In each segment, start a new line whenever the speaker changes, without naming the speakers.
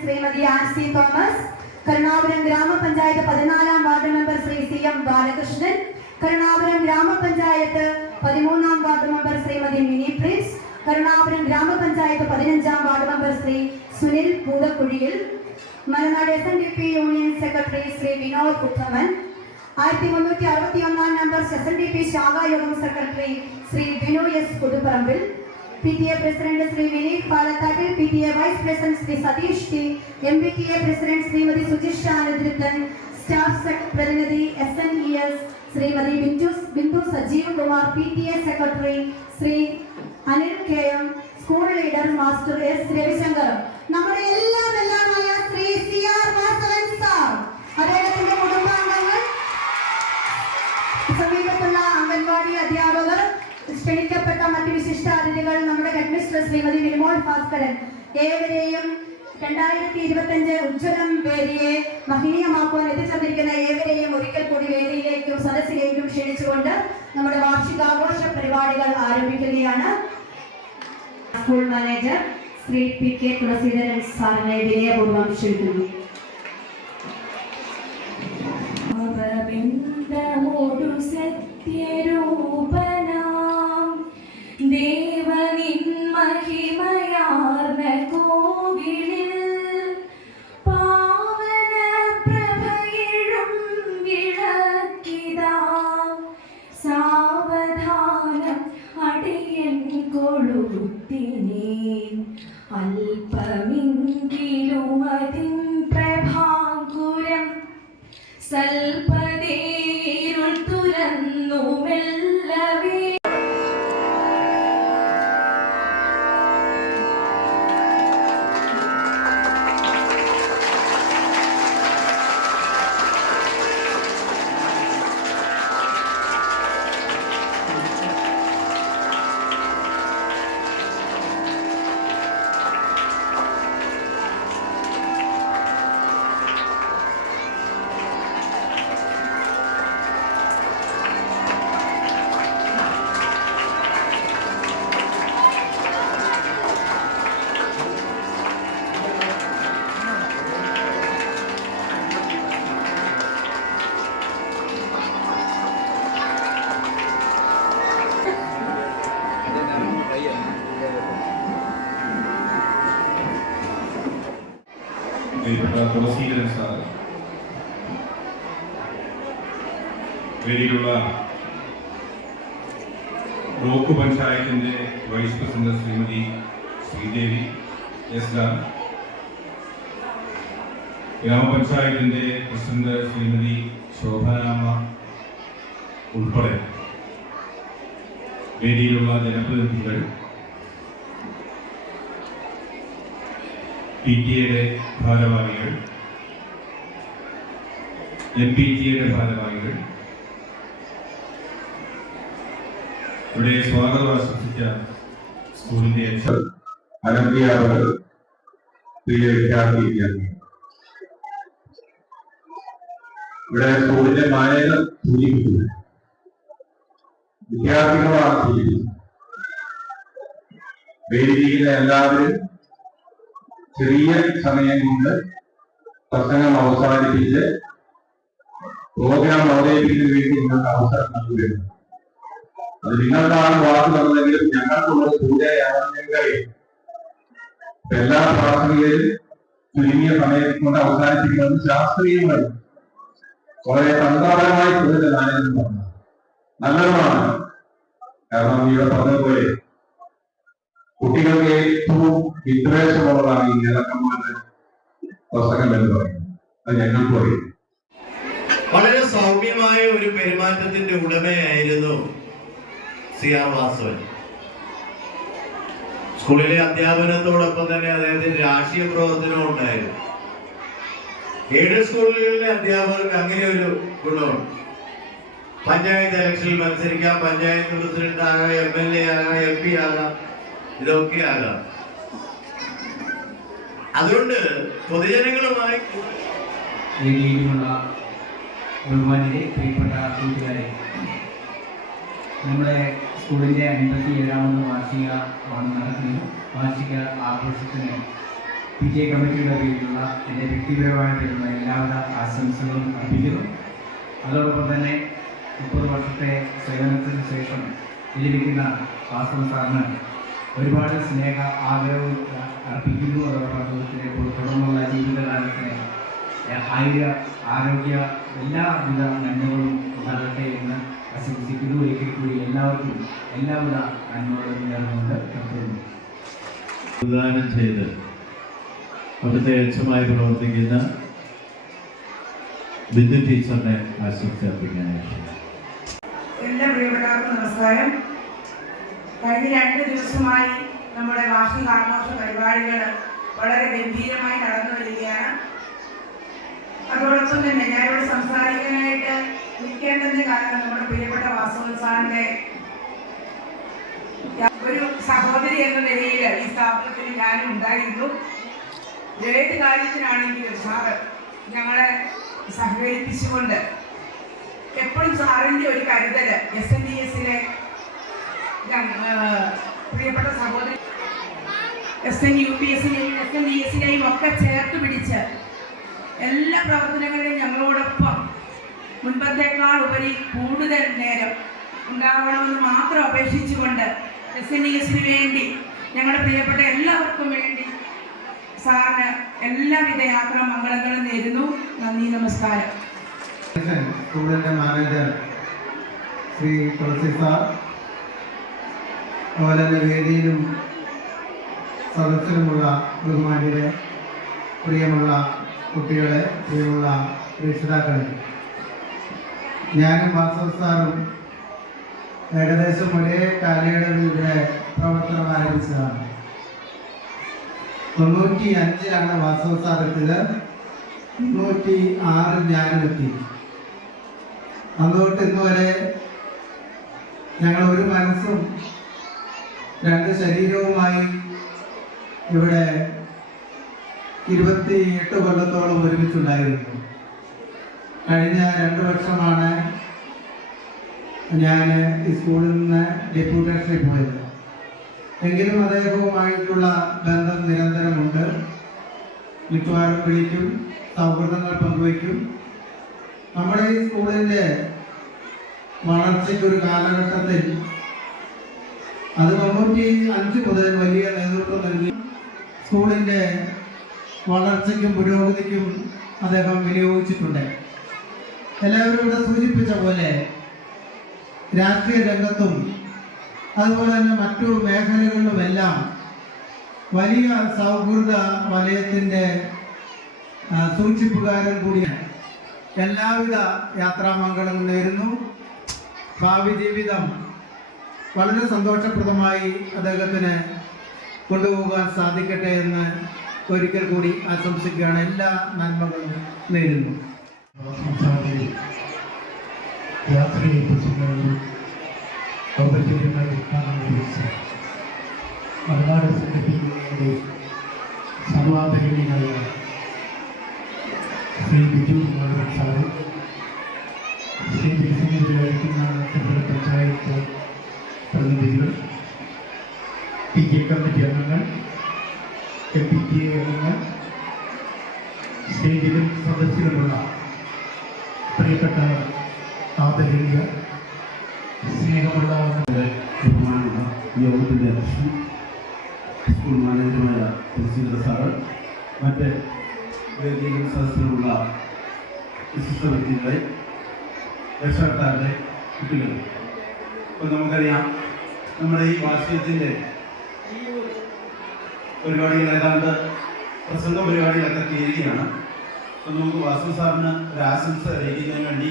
Shrimati Ancy Thomas Karunapuram ഗ്രാമപഞ്ചായത്ത് പതിനാലാം ward member Shri C M Balakrishnan Karunapuram ഗ്രാമപഞ്ചായത്ത് പതിമൂന്നാം ward member Shrimati Mini Prince Karunapuram ഗ്രാമപഞ്ചായത്ത് പതിനഞ്ചാം ward member Shri Sunil Poothakuzhiyil Malanad S N D P union secretary Shri Vinod Kuttaman ആയിരത്തി മുന്നൂറ്റി അറുപത്തി ഒന്നാം number S N D P ശാഖായോഗം secretary Shri Binu S Puthuparambil P president Shri Vineeth Palakkattil P vice president Shri Sathish T M P T A president Shrimati Sujisha Anirudhan staff പ്രതിനിധി S N E S Shrimati Bindu Bindu Sajeev Kumar P T A secretary Shri Anil K M school leader master S Ravishankar നമ്മുടെ എല്ലാം എല്ലാമായ Shri C R Vasavan sir അദ്ദേഹത്തിന്റെ കുടുംബാംഗങ്ങൾ സമീപത്തുള്ള അംഗൻവാടി അധ്യാപകർ ക്ഷണിക്കപ്പെട്ട മറ്റ് വിശിഷ്ടാതിഥികൾ നമ്മുടെ ഹെഡ്മിസ്റ്റർ ശ്രീമതി നിർമോൾ ഭാസ്കരൻ. ഏവരെയും രണ്ടായിരത്തി ഇരുപത്തഞ്ച് ഉജ്ജ്വലം വേദിയെ മഹനീയമാക്കുവാൻ എത്തിച്ചേർന്നിരിക്കുന്ന ഏവരെയും ഒരിക്കൽ കൂടി വേദിയിലേക്കും സദസ്സിലേക്കും ക്ഷണിച്ചുകൊണ്ട് നമ്മുടെ വാർഷികാഘോഷ പരിപാടികൾ ആരംഭിക്കുകയാണ്. School manager Shri P K Thulaseedharan സാറിനെ വിനയപൂർവം ക്ഷണിക്കുന്നു.
അവബിന്ദമോടു മഹിമയാർന്ന കോവിലിൽ
വേദിയിലുള്ള ബ്ലോക്ക് പഞ്ചായത്തിന്റെ vice president Shrimati Sreedevi S Lal ഗ്രാമപഞ്ചായത്തിന്റെ പ്രസിഡന്റ് ശ്രീമതി ശോഭനാമ ഉൾപ്പെടെ വേദിയിലുള്ള ജനപ്രതിനിധികൾ പി ടി എയുടെ ഭാരവാഹികൾ എം പി ടി എയുടെ ഭാരവാഹികൾ ഇവിടെ സ്വാഗതം ആശംസിച്ച സ്കൂളിന്റെ എച്ച് അനധ്യാപകർ പ്രിയ ഇവിടെ സ്കൂളിന്റെ മാനേജർ സൂചിപ്പിക്കുന്നു. വിദ്യാർത്ഥികളാണ് സൂചിപ്പിക്കുന്നത് വേദിയിലെ എല്ലാവരും ചെറിയ സമയം കൊണ്ട് പ്രസംഗം അവസാനിപ്പിച്ച് പ്രോഗ്രാം അവതരിപ്പിക്കുന്നതിന് വേണ്ടി നിങ്ങൾക്ക് അവസരം നൽകുകയാണ്. അത് നിങ്ങൾക്കാണ് വാക്ക് തന്നതെങ്കിലും ഞങ്ങൾക്കുള്ളത് പൂജയാണെന്ന് കഴിയും എല്ലാ പ്രാർത്ഥനയിലും ചുരുങ്ങിയ സമയത്ത് കൊണ്ട് അവസാനിപ്പിക്കുന്നത് ശാസ്ത്രീയമായി വളരെ തന്ത്രപരമായി കൂടുതൽ നാനെന്ന് പറഞ്ഞു. നല്ലതാണ് കാരണം ഇവിടെ പറഞ്ഞതുപോലെ കുട്ടികൾക്ക് ഏറ്റവും വിദ്വേഷമുള്ളതാണ് ഈ നേതാക്കന്മാരുടെ പ്രസംഗം എന്ന് പറയുന്നത്. അത് ഞങ്ങൾക്ക് അറിയാം.
വളരെ സൗമ്യമായ ഒരു പെരുമാറ്റത്തിന്റെ ഉടമയായിരുന്നു സി ആർ വാസവൻ സ്കൂളിലെ അധ്യാപനത്തോടൊപ്പം തന്നെ അദ്ദേഹത്തിന്റെ രാഷ്ട്രീയ പ്രവർത്തനവും ഉണ്ടായിരുന്നു. എയ്ഡഡ് സ്കൂളുകളിലെ അധ്യാപകർക്ക് അങ്ങനെ ഒരു ഗുണമുണ്ട്. പഞ്ചായത്ത് ഇലക്ഷനിൽ മത്സരിക്കാം പഞ്ചായത്ത് പ്രസിഡന്റ് ആകാം എം എൽ എ ആകാം എം പി ആകാം ഇതൊക്കെ ആകാം. അതുകൊണ്ട് പൊതുജനങ്ങളുമായി
വേദിയിലുമുള്ള ബഹുമാനിലെ പ്രിയപ്പെട്ട കൂട്ടുകാരെ നമ്മുടെ സ്കൂളിന്റെ അൻപത്തി ഏഴാമത് വാർഷിക നടക്കുന്നു വാർഷിക ആഘോഷത്തിന് പി ടി എ കമ്മിറ്റിയുടെ പേരിലുള്ള എന്റെ വ്യക്തിപരമായിട്ടുള്ള എല്ലാവിധ ആശംസകളും അർപ്പിക്കുന്നു. അതോടൊപ്പം തന്നെ മുപ്പത് വർഷത്തെ സേവനത്തിന് ശേഷം ലഭിക്കുന്ന വാസവ സാറിന് ഒരുപാട് സ്നേഹ ആഗ്രഹവും അർപ്പിക്കുന്നു. അതോടൊപ്പം അദ്ദേഹത്തിന്റെ തുടർന്നുള്ള ജീവിതകാലത്തെ ആയുര ആരോഗ്യ എല്ലാവിധ നന്മകളും ഉണ്ടാകട്ടെ എന്ന് ആശംസിക്കുന്നു ഒരിക്കൽ കൂടി എല്ലാവർക്കും എല്ലാവിധ നന്മകളും നേർന്നുകൊണ്ട്
പ്രദാനം ചെയ്ത് അവിടുത്തെ എച്ചമായി പ്രവർത്തിക്കുന്ന ബിന്ദു ടീച്ചറിനെ ആശംസ അർപ്പിക്കാനായിട്ട്
എല്ലാ പ്രിയപ്പെട്ടവർക്കും നമസ്കാരം. കഴിഞ്ഞ രണ്ട് ദിവസമായി നമ്മുടെ വാർഷിക ആഘോഷ പരിപാടികൾ വളരെ ഗംഭീരമായി നടന്നു വരികയാണ് അതോടൊപ്പം തന്നെ ഞാനിവിടെ സംസാരിക്കാനായിട്ട് നിൽക്കേണ്ടതിന് കാരണം നമ്മുടെ പ്രിയപ്പെട്ട വാസവൻ സാറിന്റെ ഒരു സഹോദരി എന്ന നിലയിൽ ഈ സ്ഥാപനത്തിൽ ഞാനും ഉണ്ടായിരുന്നു. ഏത് കാര്യത്തിനാണെങ്കിലും സാറ് ഞങ്ങളെ സഹകരിപ്പിച്ചുകൊണ്ട് എപ്പോഴും സാറിന്റെ ഒരു കരുതൽ എസ് എൻ ഡി എസിലെ പ്രിയപ്പെട്ട സഹോദരി എസ് എൻ യു പി എസിനെയും എസ് എൻ ഡി എസിനെയും ഒക്കെ ചേർത്ത് പിടിച്ച് എല്ലാ പ്രവർത്തനങ്ങളിലും ഞങ്ങളോടൊപ്പം മുൻപത്തേക്കാൾ ഉപരി കൂടുതൽ നേരം ഉണ്ടാവണമെന്ന് മാത്രം അപേക്ഷിച്ചുകൊണ്ട് എസ് എൻ എസിന് വേണ്ടി ഞങ്ങളുടെ പ്രിയപ്പെട്ട എല്ലാവർക്കും വേണ്ടി സാറിന് എല്ലാവിധ യാത്ര മംഗളങ്ങളും നേരുന്നു. നന്ദി നമസ്കാരം.
മാനേജർ ശ്രീ തുളസി സാർ അതുപോലെ തന്നെ വേദിയിലും സദസ്സിലുമുള്ള ബഹുമാന്യരെ പ്രിയമുള്ള കുട്ടികളെ പ്രിയമുള്ള രക്ഷിതാക്കളെ ഞാനും വാസവ സാറും ഏകദേശം ഒരേ കാലയളവിൽ ഇവിടെ പ്രവർത്തനം ആരംഭിച്ചതാണ്. തൊണ്ണൂറ്റി അഞ്ചിലാണ് വാസവ സാർ എത്തിയത്. തൊണ്ണൂറ്റി ആറിൽ ഞാനും എത്തി. അന്ന് ഇന്നുവരെ ഇന്ന് വരെ ഞങ്ങൾ ഒരു മനസ്സും രണ്ട് ശരീരവുമായി ഇവിടെ ഇരുപത്തി എട്ട് കൊല്ലത്തോളം ഒരുമിച്ചുണ്ടായിരുന്നു. കഴിഞ്ഞ രണ്ട് വർഷമാണ് ഞാൻ ഈ സ്കൂളിൽ നിന്ന് ഡെപ്യൂട്ടേഷനിൽ പോയത്. എങ്കിലും അദ്ദേഹവുമായിട്ടുള്ള ബന്ധം നിരന്തരമുണ്ട്. മിക്കവാറും വിളിക്കും സൗഹൃദങ്ങൾ പങ്കുവയ്ക്കും. നമ്മുടെ ഈ സ്കൂളിന്റെ വളർച്ചയ്ക്കൊരു കാലഘട്ടത്തിൽ അത് മമ്മൂട്ടി അഞ്ച് മുതൽ വലിയ നേതൃത്വം നൽകി. സ്കൂളിന്റെ വളർച്ചയ്ക്കും പുരോഗതിക്കും അദ്ദേഹം വിനിയോഗിച്ചിട്ടുണ്ട്. എല്ലാവരും ഇവിടെ സൂചിപ്പിച്ച പോലെ രാഷ്ട്രീയ രംഗത്തും അതുപോലെ തന്നെ മറ്റു മേഖലകളിലുമെല്ലാം വലിയ സൗഹൃദ വലയത്തിന്റെ സൂചിപ്പുകാരൻ കൂടിയാണ് എല്ലാവിധ യാത്രാമംഗളങ്ങളും നേരുന്നു. ഭാവി ജീവിതം വളരെ സന്തോഷപ്രദമായി അദ്ദേഹത്തിന് കൊണ്ടുപോകാൻ സാധിക്കട്ടെ എന്ന് ഒരിക്കൽ കൂടി ആശംസിക്കുകയാണ്. എല്ലാ നന്മകളും നേരുന്നു.
യാത്രയെ കുറിച്ചുള്ള ഔപചാരികമായി കാണാൻ ലഭിച്ചു മലനാട് സംഘടനയുടെ സർവാധരണീയനായ ശ്രീ ബിജു കുമാരൻ സാറ് ശ്രീ ബിസിനെതിരായിരിക്കുന്ന ത്രിപുര പഞ്ചായത്ത് പ്രതിനിധികൾ പി കെ കമ്മിറ്റി അംഗങ്ങൾ എം പി എ അംഗങ്ങൾ സ്റ്റേജിലും സദസ്സിലുമുള്ള പ്രിയപ്പെട്ട ആദരണീയ സ്നേഹമുള്ള
ബഹുമാനമുള്ള യോഗത്തിന്റെ അധ്യക്ഷൻ സ്കൂൾ മാനേജറുമായ തുളസീന്ദ്ര സാറ് മറ്റ് വേദിയിലും സദസ്സിലുമുള്ള വിശിഷ്ട വ്യക്തികളെ രക്ഷകർത്താരുടെ കുട്ടികൾ ഇപ്പം നമുക്കറിയാം നമ്മുടെ ഈ വാർഷികത്തിന്റെ പരിപാടികൾ ഏതാണ്ട് പ്രസംഗ പരിപാടികളൊക്കെ തീരുകയാണ്. നമുക്ക് വാസു സാറിന് ഒരു ആശംസ അറിയിക്കുന്നതിന് വേണ്ടി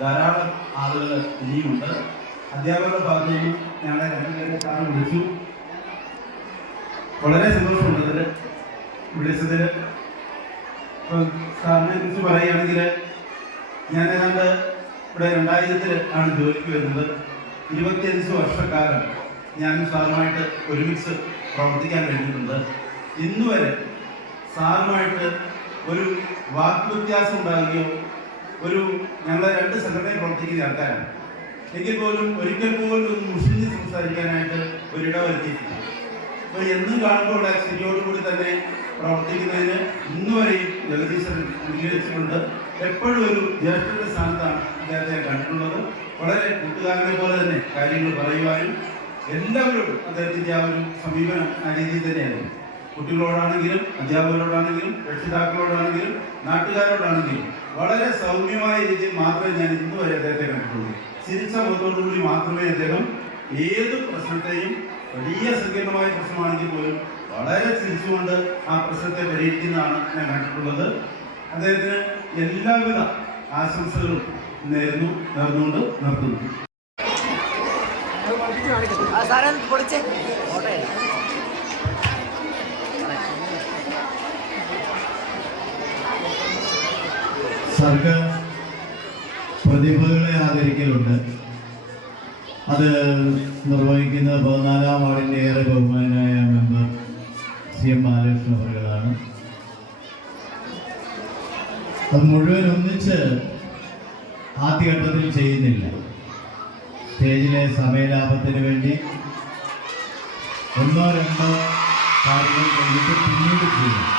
ധാരാളം ആളുകൾ ഇനിയുമുണ്ട് അധ്യാപകരുടെ ഭാഗത്തു നിന്ന് ഞങ്ങളെ രണ്ടുപേരെ സാറ് വിളിച്ചു. വളരെ സന്തോഷമുണ്ട് ഇതിൽ വിളിച്ചതിൽ സാറിനെ കുറിച്ച് പറയുകയാണെങ്കിൽ ഞാൻ ഏതാണ്ട് ഇവിടെ രണ്ടായിരത്തിൽ ആണ് ജോലിക്ക് വരുന്നത്. ഇരുപത്തിയഞ്ച് വർഷക്കാലം ഞാനും സാറുമായിട്ട് ഒരുമിച്ച് പ്രവർത്തിക്കാൻ കഴിഞ്ഞിട്ടുണ്ട്. ഇന്നുവരെ സാറുമായിട്ട് ഒരു വാക്ക് വ്യത്യാസം ഉണ്ടാകുകയോ ഒരു ഞങ്ങളെ രണ്ട് സംഘടനയിൽ പ്രവർത്തിക്കുന്ന ആൾക്കാരാണ്. എങ്കിൽ പോലും ഒരിക്കൽ പോലും ഒന്ന് മുഷിഞ്ഞ് സംസാരിക്കാനായിട്ട് ഒരിട വരുത്തിയിട്ടില്ല അപ്പോൾ എന്നും കാണുമ്പോൾ ഇവിടെ ശരിയോടുകൂടി തന്നെ പ്രവർത്തിക്കുന്നതിന് ഇന്നുവരെയും വരെയും ജഗദീശൻ അംഗീകരിച്ചിട്ടുണ്ട് എപ്പോഴും ഒരു ജ്യേഷ്ഠന്റെ സ്ഥാനത്താണ് അദ്ദേഹത്തെ കണ്ടിട്ടുള്ളത്. വളരെ കൂട്ടുകാരനെ പോലെ തന്നെ കാര്യങ്ങൾ പറയുവാനും എല്ലാവരോടും അദ്ദേഹത്തിന്റെ ആ ഒരു സമീപനം ആ രീതിയിൽ തന്നെയായിരുന്നു. കുട്ടികളോടാണെങ്കിലും അധ്യാപകരോടാണെങ്കിലും രക്ഷിതാക്കളോടാണെങ്കിലും നാട്ടുകാരോടാണെങ്കിലും വളരെ സൗമ്യമായ രീതിയിൽ മാത്രമേ ഞാൻ ഇന്നുവരെ അദ്ദേഹത്തെ കണ്ടിട്ടുള്ളൂ. ചിരിച്ച മുഖത്തോടുകൂടി മാത്രമേ അദ്ദേഹം ഏത് പ്രശ്നത്തെയും വലിയ സങ്കീർണമായ പ്രശ്നമാണെങ്കിൽ പോലും വളരെ ചിരിച്ചുകൊണ്ട് ആ പ്രശ്നത്തെ പരിഹരിക്കുന്നതാണ് ഞാൻ കണ്ടിട്ടുള്ളത്. അദ്ദേഹത്തിന് എല്ലാവിധ ആശംസകളും നേരുന്നു നേർന്നുകൊണ്ട് നിർത്തുന്നു.
സർക്കാർ പ്രതിഭകളെ ആദരിക്കലുണ്ട്. അത് നിർവഹിക്കുന്ന പതിനാലാം വാർഡിന്റെ ഏറെ ബഹുമാനായ മെമ്പർ സി എം ബാലകൃഷ്ണ അവരുകളാണ്. അത് മുഴുവൻ ഒന്നിച്ച് ആദ്യഘട്ടത്തിൽ ചെയ്യുന്നില്ല. സ്റ്റേജിലെ സമയലാഭത്തിന് വേണ്ടി ഒന്നോ രണ്ടോ കാര്യങ്ങൾ കഴിഞ്ഞിട്ട് പിന്നീട് ചെയ്യും.